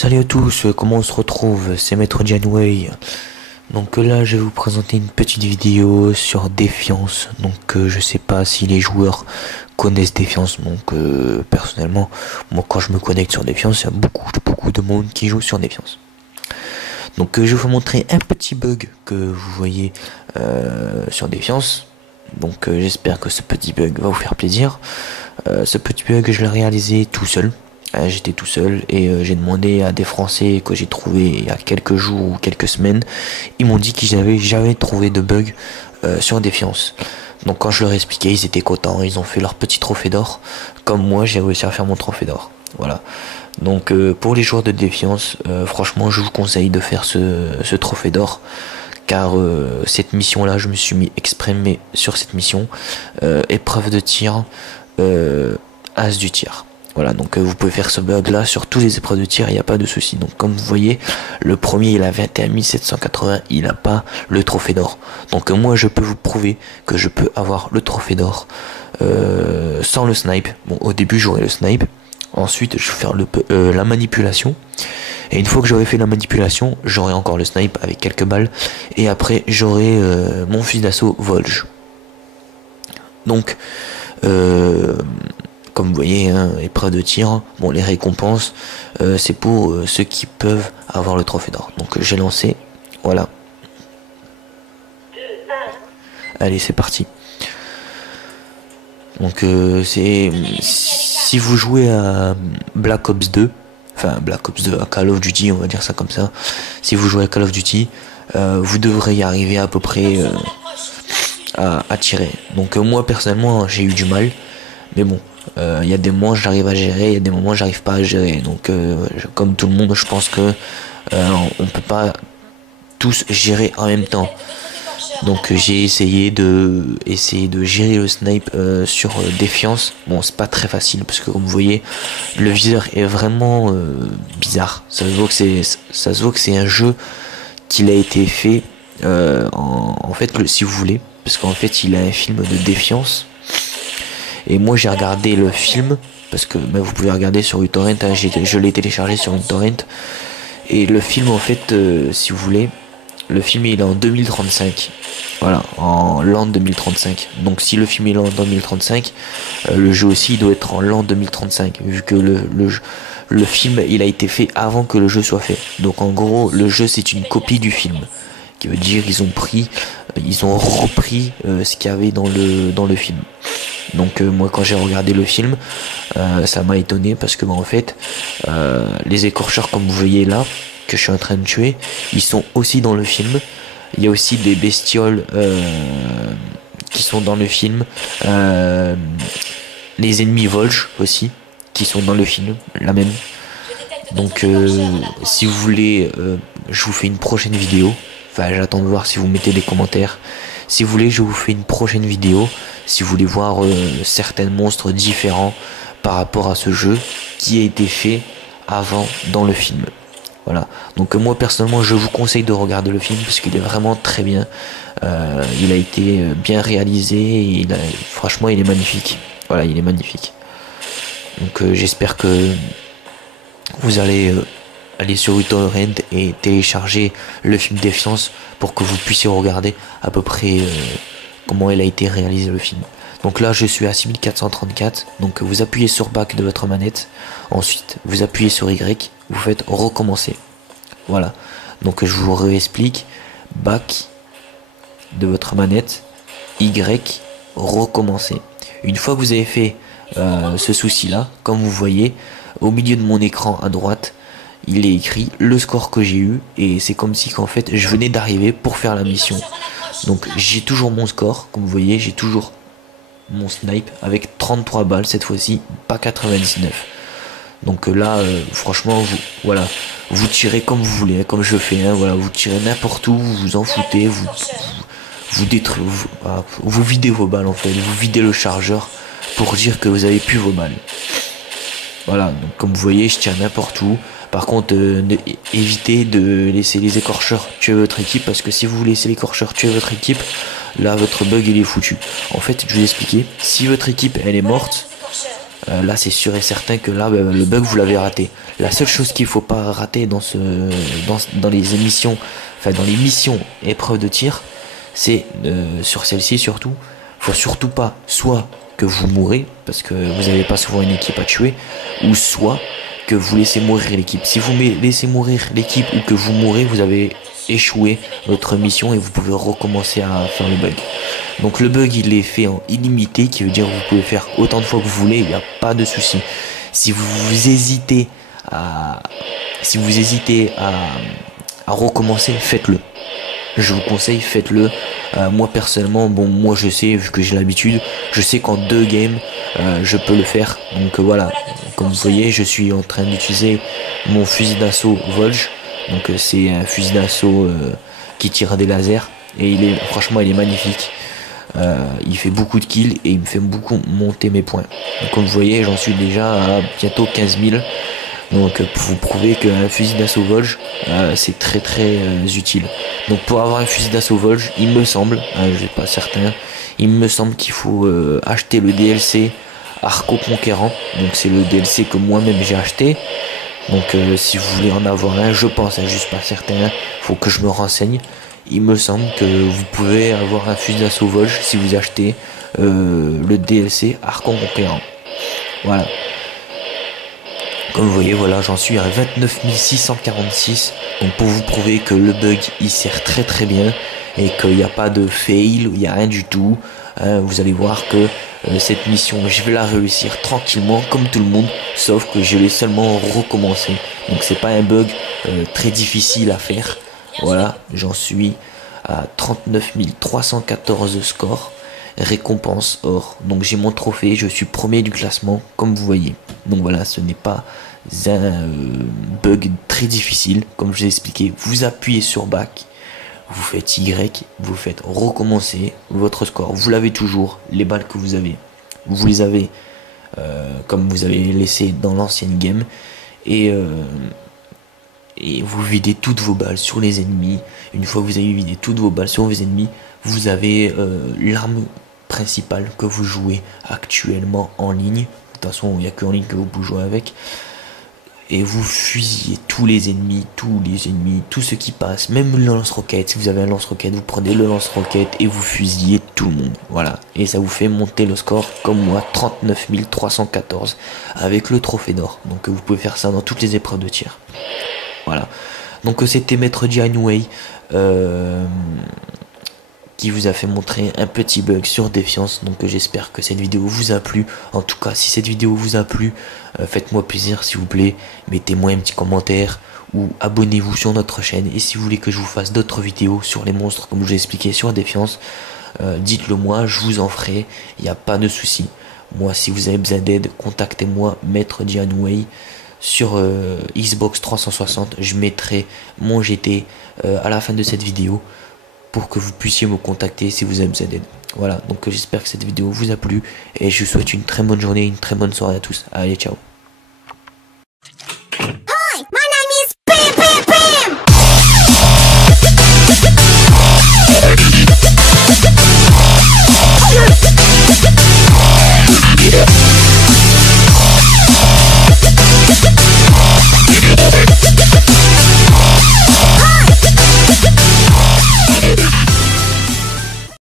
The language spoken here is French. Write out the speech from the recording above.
Salut à tous, comment on se retrouve? C'est Maître Janway. Donc là, je vais vous présenter une petite vidéo sur Défiance. Donc je sais pas si les joueurs connaissent Défiance. Donc personnellement, moi quand je me connecte sur Défiance, il y a beaucoup de monde qui joue sur Défiance. Donc je vais vous montrer un petit bug que vous voyez sur Défiance. Donc j'espère que ce petit bug va vous faire plaisir. Ce petit bug, je l'ai réalisé tout seul. J'étais tout seul et j'ai demandé à des Français que j'ai trouvé il y a quelques jours ou quelques semaines. Ils m'ont dit qu'ils avaient jamais trouvé de bug sur Défiance. Donc quand je leur ai expliqué, ils étaient contents. Ils ont fait leur petit trophée d'or. Comme moi, j'ai réussi à faire mon trophée d'or. Voilà. Donc pour les joueurs de Défiance, franchement, je vous conseille de faire ce trophée d'or. Car cette mission là, je me suis mis exprimé sur cette mission. Épreuve de tir, as du tir. Voilà, donc vous pouvez faire ce bug là sur tous les épreuves de tir, il n'y a pas de souci. Donc comme vous voyez, le premier il a 21 780, il n'a pas le trophée d'or. Donc moi je peux vous prouver que je peux avoir le trophée d'or sans le snipe. Bon, au début j'aurai le snipe, ensuite je vais faire la manipulation. Et une fois que j'aurai fait la manipulation, j'aurai encore le snipe avec quelques balles. Et après j'aurai mon fusil d'assaut Volge. Donc comme vous voyez, hein, épreuve de tir, bon les récompenses, c'est pour ceux qui peuvent avoir le trophée d'or. Donc j'ai lancé, voilà. Allez, c'est parti. Donc si vous jouez à Black Ops 2, enfin Black Ops 2, à Call of Duty, on va dire ça comme ça. Si vous jouez à Call of Duty, vous devrez y arriver à peu près à tirer. Donc moi personnellement, j'ai eu du mal, mais bon. Il y a des moments j'arrive à gérer, il y a des moments j'arrive pas à gérer. Donc comme tout le monde, je pense que on peut pas tous gérer en même temps. Donc j'ai essayé de gérer le snipe sur Défiance. Bon, c'est pas très facile parce que comme vous voyez, le viseur est vraiment bizarre. Ça se voit que c'est un jeu qu'il a été fait en fait, si vous voulez, parce qu'en fait il a un film de Défiance. Et moi j'ai regardé le film, parce que vous pouvez regarder sur uTorrent, hein, je l'ai téléchargé sur uTorrent. Et le film en fait, si vous voulez, le film il est en 2035. Voilà, en l'an 2035. Donc si le film est en 2035, le jeu aussi il doit être en l'an 2035. Vu que le film il a été fait avant que le jeu soit fait. Donc en gros le jeu c'est une copie du film. Qui veut dire ils ont repris ce qu'il y avait dans le film. Donc moi quand j'ai regardé le film, ça m'a étonné parce que en fait les écorcheurs comme vous voyez là que je suis en train de tuer, ils sont aussi dans le film. Il y a aussi des bestioles qui sont dans le film, les ennemis Volge aussi qui sont dans le film, la même. Donc si vous voulez, je vous fais une prochaine vidéo. Enfin, j'attends de voir si vous mettez des commentaires. Si vous voulez, je vous fais une prochaine vidéo. Si vous voulez voir certains monstres différents par rapport à ce jeu qui a été fait avant dans le film. Voilà. Donc moi personnellement, je vous conseille de regarder le film parce qu'il est vraiment très bien. Il a été bien réalisé. Et franchement, il est magnifique. Voilà, il est magnifique. Donc j'espère que vous allez aller sur uTorrent et télécharger le film Défiance pour que vous puissiez regarder à peu près comment il a été réalisé le film. Donc là je suis à 6434, donc vous appuyez sur back de votre manette, ensuite vous appuyez sur Y, vous faites recommencer. Voilà, donc je vous réexplique, back de votre manette, Y, recommencer. Une fois que vous avez fait ce souci là, comme vous voyez, au milieu de mon écran à droite, il est écrit le score que j'ai eu et c'est comme si qu'en fait je venais d'arriver pour faire la mission. Donc j'ai toujours mon score, comme vous voyez, j'ai toujours mon snipe avec 33 balles cette fois-ci, pas 99. Donc là franchement voilà, vous tirez comme vous voulez, hein, comme je fais, hein, voilà, vous tirez n'importe où, vous vous en foutez, vous détruisez, vous videz vos balles en fait, vous videz le chargeur pour dire que vous avez plus vos balles. Voilà, donc comme vous voyez, je tire n'importe où. Par contre, évitez de laisser les écorcheurs tuer votre équipe, parce que si vous laissez l'écorcheur tuer votre équipe, là votre bug il est foutu. En fait, je vais vous expliquer, si votre équipe elle est morte, là c'est sûr et certain que là le bug vous l'avez raté. La seule chose qu'il faut pas rater dans les émissions, enfin dans les missions épreuves de tir, c'est sur celle-ci surtout, faut surtout pas soit que vous mourrez parce que vous n'avez pas souvent une équipe à tuer, ou soit que vous laissez mourir l'équipe. Si vous laissez mourir l'équipe ou que vous mourrez, vous avez échoué votre mission et vous pouvez recommencer à faire le bug. Donc le bug il est fait en illimité, qui veut dire que vous pouvez faire autant de fois que vous voulez, il n'y a pas de souci. Si vous hésitez à recommencer, faites-le. Je vous conseille, faites-le. Moi personnellement, bon, moi je sais, vu que j'ai l'habitude, je sais qu'en 2 games, je peux le faire. Donc voilà, comme vous voyez, je suis en train d'utiliser mon fusil d'assaut Volge. Donc c'est un fusil d'assaut qui tire des lasers. Et franchement, il est magnifique. Il fait beaucoup de kills et il me fait beaucoup monter mes points. Donc comme vous voyez, j'en suis déjà à bientôt 15 000. Donc pour vous prouver qu'un fusil d'assaut Volge c'est très utile. Donc pour avoir un fusil d'assaut Volge, il me semble, je suis pas certain, il me semble qu'il faut acheter le DLC Arco Conquérant. Donc c'est le DLC que moi-même j'ai acheté. Donc si vous voulez en avoir un, je pense, je suis pas certain, faut que je me renseigne. Il me semble que vous pouvez avoir un fusil d'assaut Volge si vous achetez le DLC Arco Conquérant. Voilà. Comme vous voyez, voilà, j'en suis à 29 646. Donc pour vous prouver que le bug il sert très bien et qu'il n'y a pas de fail, il n'y a rien du tout. Vous allez voir que cette mission, je vais la réussir tranquillement comme tout le monde, sauf que je l'ai seulement recommencé. Donc c'est pas un bug très difficile à faire. Voilà, j'en suis à 39 314 scores. Récompense or. Donc j'ai mon trophée, je suis premier du classement, comme vous voyez. Donc voilà, ce n'est pas un bug très difficile. Comme je vous ai expliqué, vous appuyez sur back, vous faites Y, vous faites recommencer votre score. Vous l'avez toujours, les balles que vous avez. Vous les avez comme vous avez laissé dans l'ancienne game. Et vous videz toutes vos balles sur les ennemis. Une fois que vous avez vidé toutes vos balles sur vos ennemis, vous avez l'arme principale que vous jouez actuellement en ligne. De toute façon, il n'y a qu'en ligne que vous pouvez jouer avec. Et vous fusillez tous les ennemis, tout ce qui passe, même le lance-roquette. Si vous avez un lance-roquette, vous prenez le lance-roquette et vous fusillez tout le monde. Voilà. Et ça vous fait monter le score, comme moi, 39 314 avec le trophée d'or. Donc vous pouvez faire ça dans toutes les épreuves de tir. Voilà. Donc c'était Maître Gianway qui vous a fait montrer un petit bug sur Défiance. Donc j'espère que cette vidéo vous a plu. En tout cas, si cette vidéo vous a plu, faites-moi plaisir s'il vous plaît. Mettez-moi un petit commentaire ou abonnez-vous sur notre chaîne. Et si vous voulez que je vous fasse d'autres vidéos sur les monstres, comme je vous ai expliqué sur Défiance, dites-le moi, je vous en ferai. Il n'y a pas de souci. Moi, si vous avez besoin d'aide, contactez-moi, Maître Gianway. Sur Xbox 360, je mettrai mon GT à la fin de cette vidéo pour que vous puissiez me contacter si vous avez besoin d'aide. Voilà, donc j'espère que cette vidéo vous a plu et je vous souhaite une très bonne journée, une très bonne soirée à tous. Allez, ciao.